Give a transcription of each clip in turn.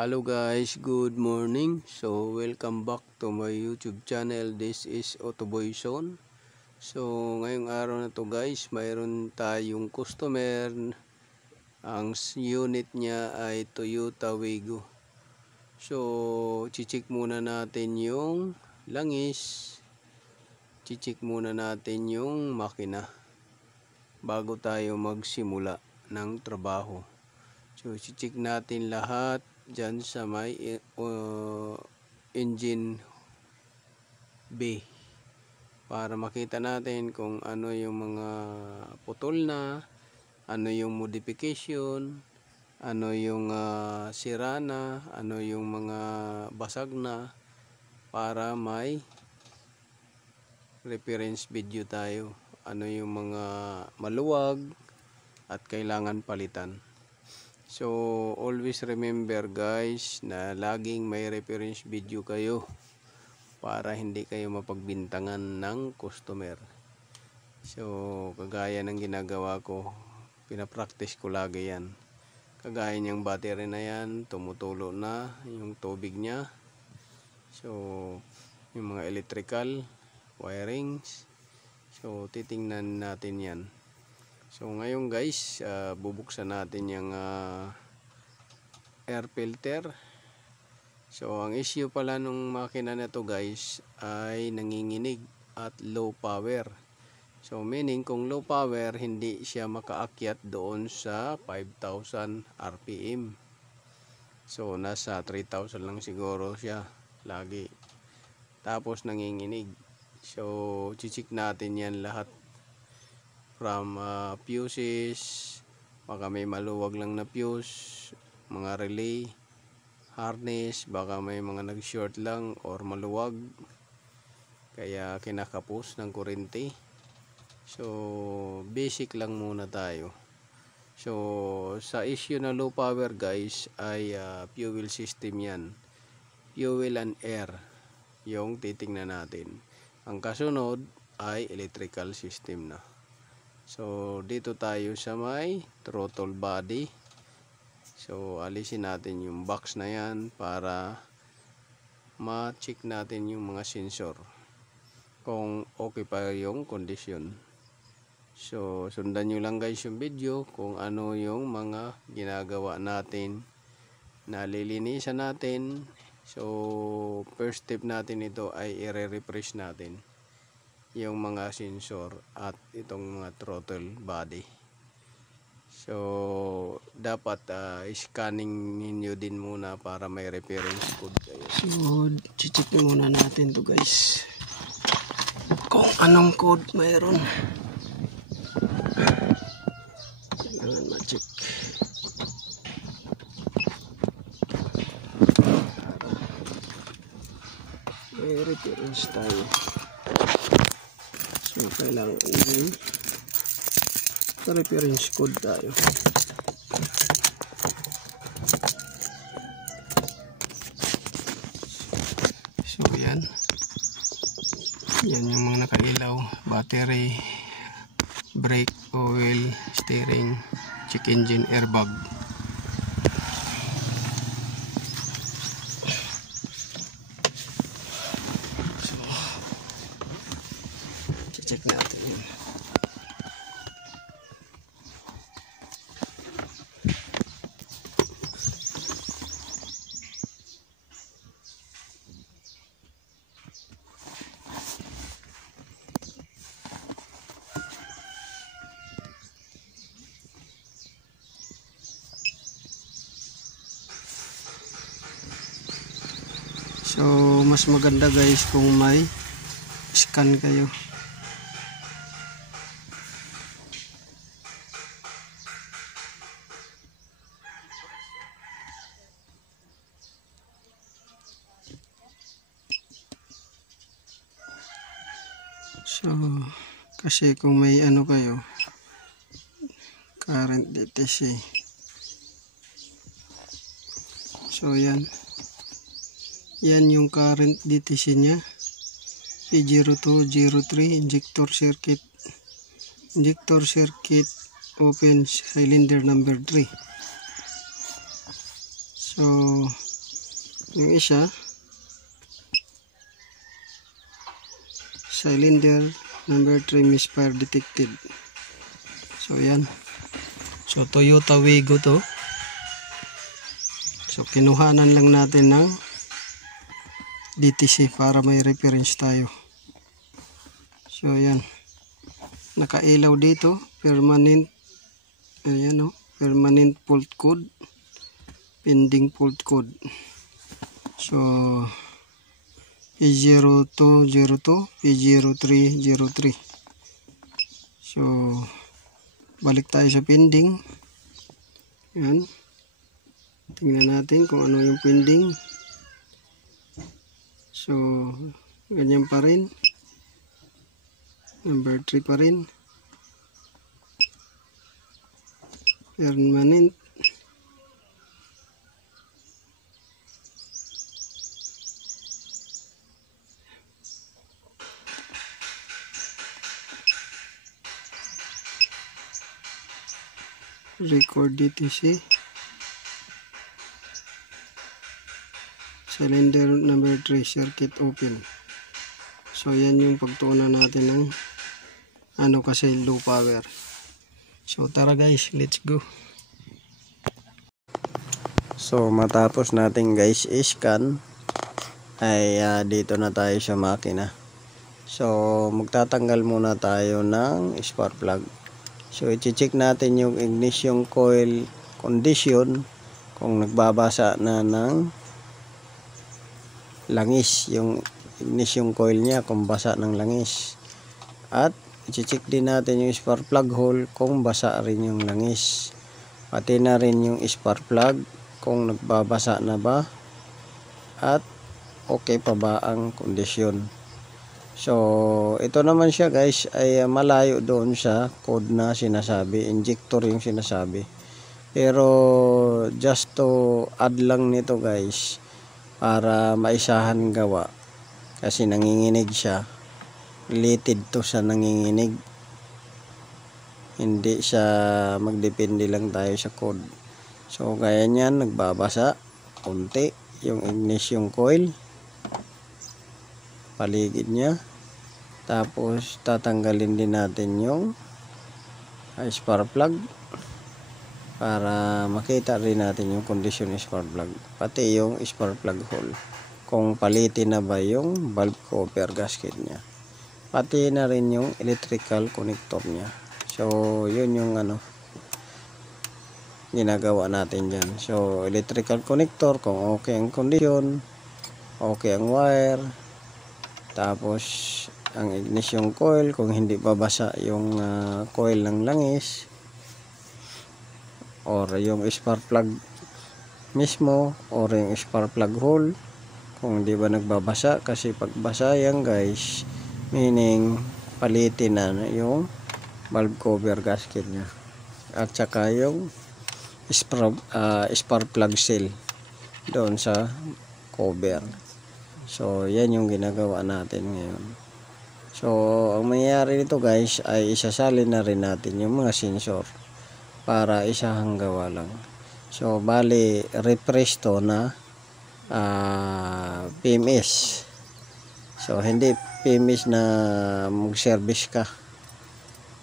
Hello guys, good morning. So welcome back to my YouTube channel. This is Autoboy Zone. So ngayong araw na to guys, mayroon tayong customer. Ang unit niya ay Toyota Wigo. So chichik muna natin yung langis. Chichik muna natin yung makina bago tayo magsimula ng trabaho. So chichik natin lahat dyan sa may engine bay para makita natin kung ano yung mga putol na, ano yung modification, ano yung sira na, ano yung mga basag na, para may reference video tayo, ano yung mga maluwag at kailangan palitan. So always remember guys na laging may reference video kayo para hindi kayo mapagbintangan ng customer. So kagaya ng ginagawa ko, pinapractice ko lagi yan. Kagaya niyang battery na yan, tumutulo na yung tubig niya. So yung mga electrical wirings, so titingnan natin yan. So ngayon guys, bubuksan natin yung air filter. So ang issue pala nung makina na to guys ay nanginginig at low power. So meaning kung low power, hindi siya makaakyat doon sa 5,000 RPM. So nasa 3,000 lang siguro siya lagi. Tapos nanginginig. So chichik natin yan lahat. From fuses, baka may maluwag lang na fuse, mga relay, harness, baka may mga nag-short lang or maluwag, kaya kinakapos ng kuryente. So basic lang muna tayo. So sa issue na low power guys ay fuel system yan, fuel and air yung titingnan natin. Ang kasunod ay electrical system na. So dito tayo sa may throttle body. So alisin natin yung box na yan para ma-check natin yung mga sensor kung okay pa yung kondisyon. So sundan nyo lang guys yung video kung ano yung mga ginagawa natin, nalilinisan natin. So first step natin ito ay i-refresh natin yung mga sensor at itong mga throttle body. So dapat scanning ninyo din muna para may reference code kayo. So check muna natin to guys kung anong code mayroon. Kailangan ma-check. May reference tayo. So kailangan din reference code tayo. So yan yung mga nakailaw: battery, brake, oil, steering, check engine, airbag. So check natin yun. So mas maganda guys kung may scan kayo. So kasi kung may ano kayo, current DTC. So yan yung current DTC nya, P0203, injector circuit open, cylinder number 3. So Yung isa, cylinder number 3 misfire detected. So yan. So Toyota Wigo to. So kinuhanan lang natin ng DTC para may reference tayo. So yan. Nakailaw dito, permanent. Ayan o, permanent fault code, pending fault code. So P0202, P0303. So balik tayo sa pending. Yan. Tingnan natin kung ano yung pending. So ganyan pa rin. Number 3 pa rin. Permanent. Record DTC. Cylinder number 3, circuit open. So yan yung pagtuunan natin ng ano kasi low power. So tara guys, let's go. So matapos natin guys i-scan ay dito na tayo sa makina. So magtatanggal muna tayo ng spark plug. So i-check natin yung ignition coil condition kung nagbabasa na ng langis yung ignition coil niya, kung basa ng langis. At i-check din natin yung spark plug hole kung basa rin yung langis, pati na rin yung spark plug kung nagbabasa na ba at okay pa ba ang kondisyon. So ito naman siya guys ay malayo doon sa code na sinasabi, injector yung sinasabi, pero just to add lang nito guys para maisahan gawa kasi nanginginig siya. Related to sa nanginginig, hindi siya magdepende lang tayo sa code. So gaya niyan, nagbabasa konti yung ignition coil, paligid niya. Tapos tatanggalin din natin yung spark plug para makita rin natin yung condition ng spark plug, pati yung spark plug hole kung palitin na ba yung valve cover gasket niya, pati na rin yung electrical connector niya. So yun yung ginagawa natin dyan. So electrical connector kung okay ang condition, okay ang wire, tapos ang ignition coil kung hindi babasa yung coil ng langis, or yung spark plug mismo, or yung spark plug hole kung hindi ba nagbabasa. Kasi pag basa yan guys, meaning palitin na yung valve cover gasket nya at saka yung spark plug cell doon sa cover. So yan yung ginagawa natin ngayon. So ang mangyayari nito guys ay isasalin na rin natin yung mga sensor para isahang gawa lang. So bali refresh to na PMS. So hindi PMS na mag-service ka,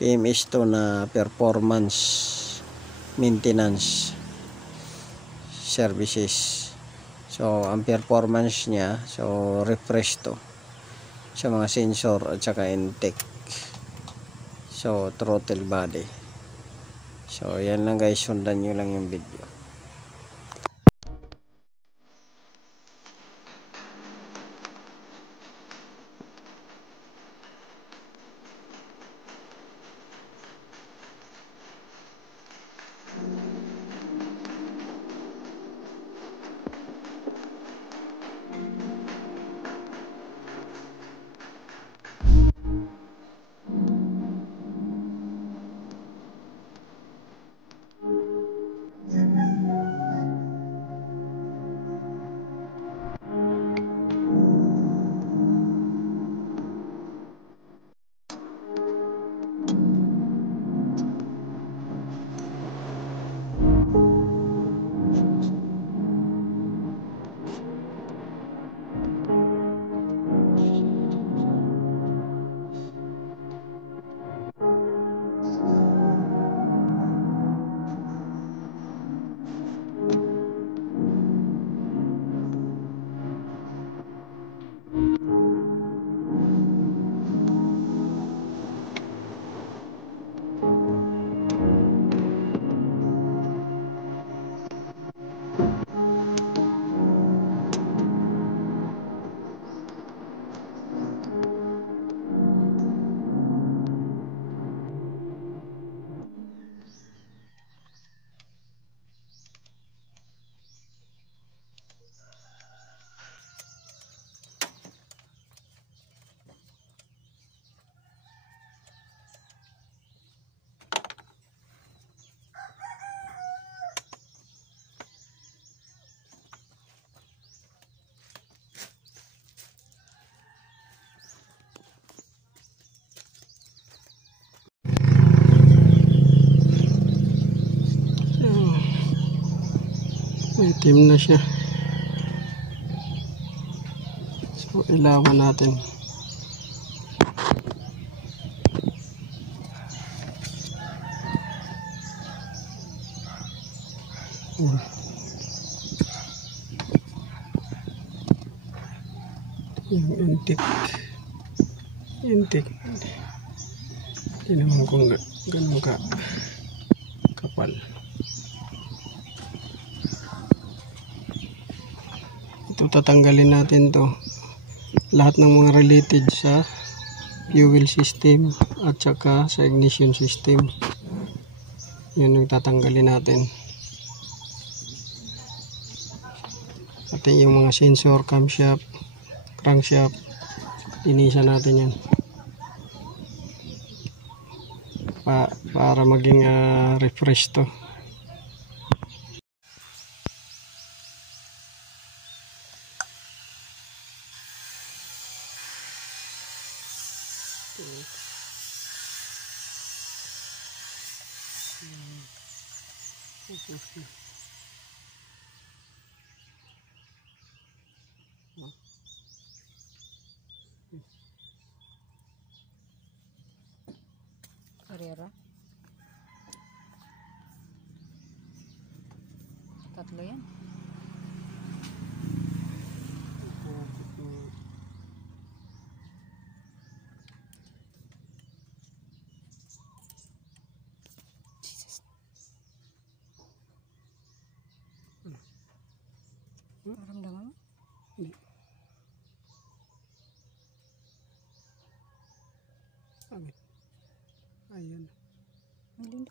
PMS to na performance maintenance services. So ang performance niya, so refresh to sa mga sensor at saka intake, so throttle body. So yan lang guys, sundan nyo lang yung video. Itim na siya. So ilawan natin. Yung intik hindi naman kung ganun ka kapal. Ito tatanggalin natin to, lahat ng mga related sa fuel system at saka sa ignition system. Yun yung tatanggalin natin. Pati yung mga sensor, camshaft, crankshaft, linisan natin yan para maging refresh to. Carrera. Tatlo yan. Jesus. Maramdaman mo? Hindi. Bakit? Ayan. Malindi.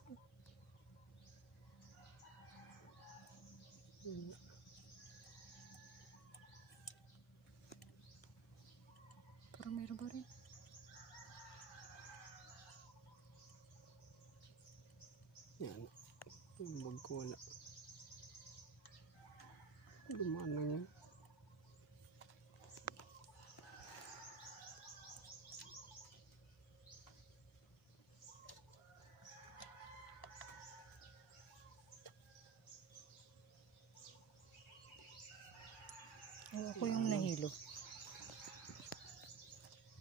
Parang meron ba rin? Yan. Yung bag ko wala. Lumaan lang yan. Ako yung nahilo.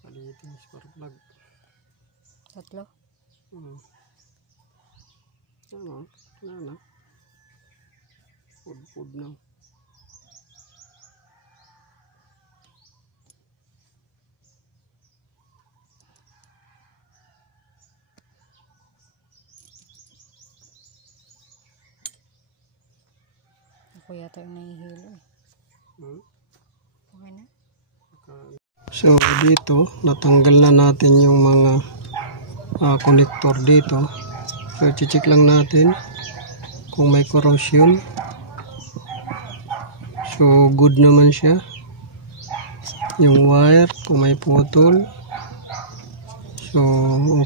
Palitin yung spark plug. Tatlo? Ano? Wala na. Food na. Ako yata yung nahihilo eh. Okay na? So dito natanggal na natin yung mga connector dito. So check lang natin kung may corrosion. So good naman siya. Yung wire kung may putol, so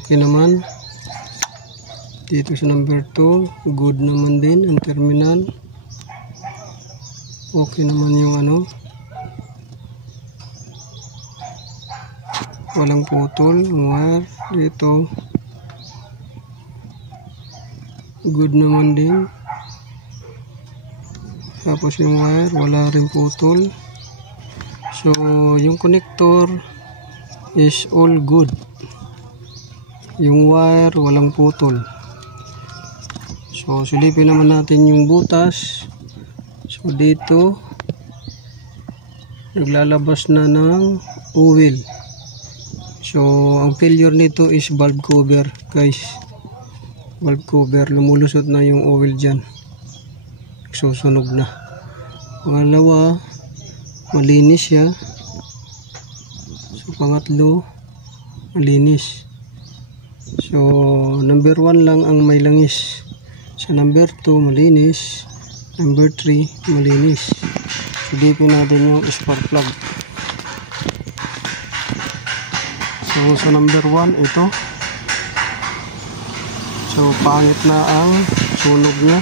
okay naman. Dito sa number 2 good naman din ang terminal. Okay naman yung ano, walang putol yung wire dito. Good naman din. Tapos yung wire wala rin putol. So yung connector is all good. Yung wire walang putol. So silipin naman natin yung butas. So dito naglalabas na ng oil. So ang failure nito is valve cover, guys. Valve cover, lumulusot na yung oil dyan. Susunog na. Pangalawa, malinis siya. So pangatlo, malinis. So number 1 lang ang may langis. Sa number 2 malinis. Number 3 malinis. Silipin natin yung spark plug. So sa number 1 ito. So pangit na ang sunog niya.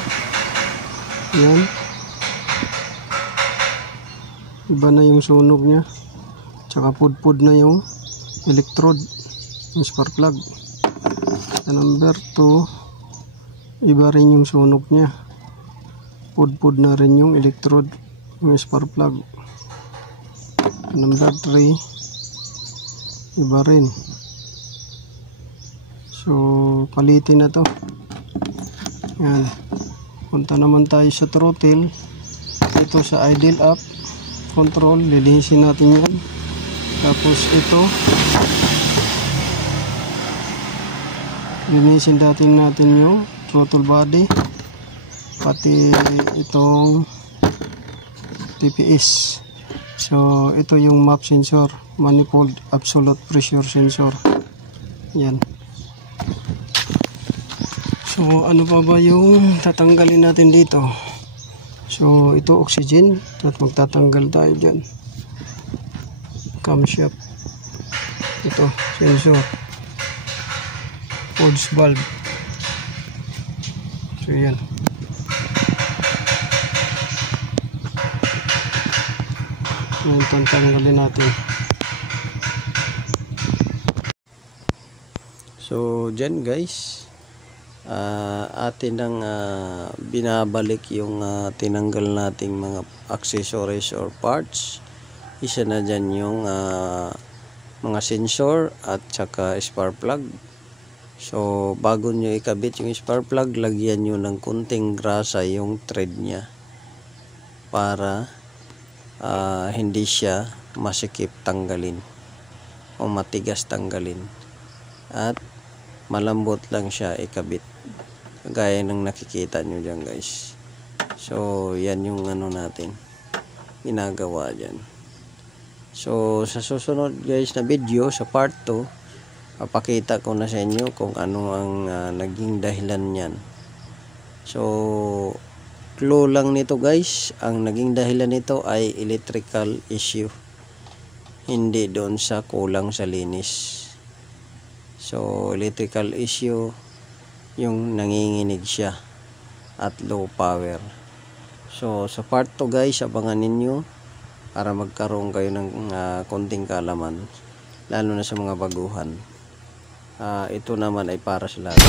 Yan. Iba na yung sunog niya. Tsaka pudpud na yung electrode ng spark plug. Sa number 2 iba rin yung sunog niya. pudpud na rin yung electrode, yung spark plug. Ng battery, iba rin. So palitin na to. Yan. Punta naman tayo sa throttle. Ito sa idle up control, lilinisin natin yan. Tapos ito, linisin natin yung throttle body, pati itong TPS. So ito yung map sensor, manifold absolute pressure sensor. Yan. So ano pa ba yung tatanggalin natin dito? So ito oxygen, at magtatanggal tayo dyan. Camshaft, ito sensor, hose valve. So yan. Yan, tanggalin natin. So dyan guys, atin ang binabalik yung tinanggal nating mga accessories or parts. Isa na dyan yung mga sensor at saka spark plug. So bago nyo ikabit yung spark plug, lagyan nyo ng kunting grasa yung thread nya para hindi siya masikip tanggalin o matigas tanggalin, at malambot lang siya ikabit, gaya ng nakikita nyo dyan guys. So yan yung ano natin ginagawa dyan. So sa susunod guys na video, sa part 2, papakita ko na sa inyo kung ano ang naging dahilan niyan. So clue lang nito guys, ang naging dahilan nito ay electrical issue, hindi doon sa kulang sa linis. So electrical issue, yung nanginginig siya at low power. So sa part 2 guys, abangan ninyo para magkaroon kayo ng konting kaalaman, lalo na sa mga baguhan. Ito naman ay para sa lahat.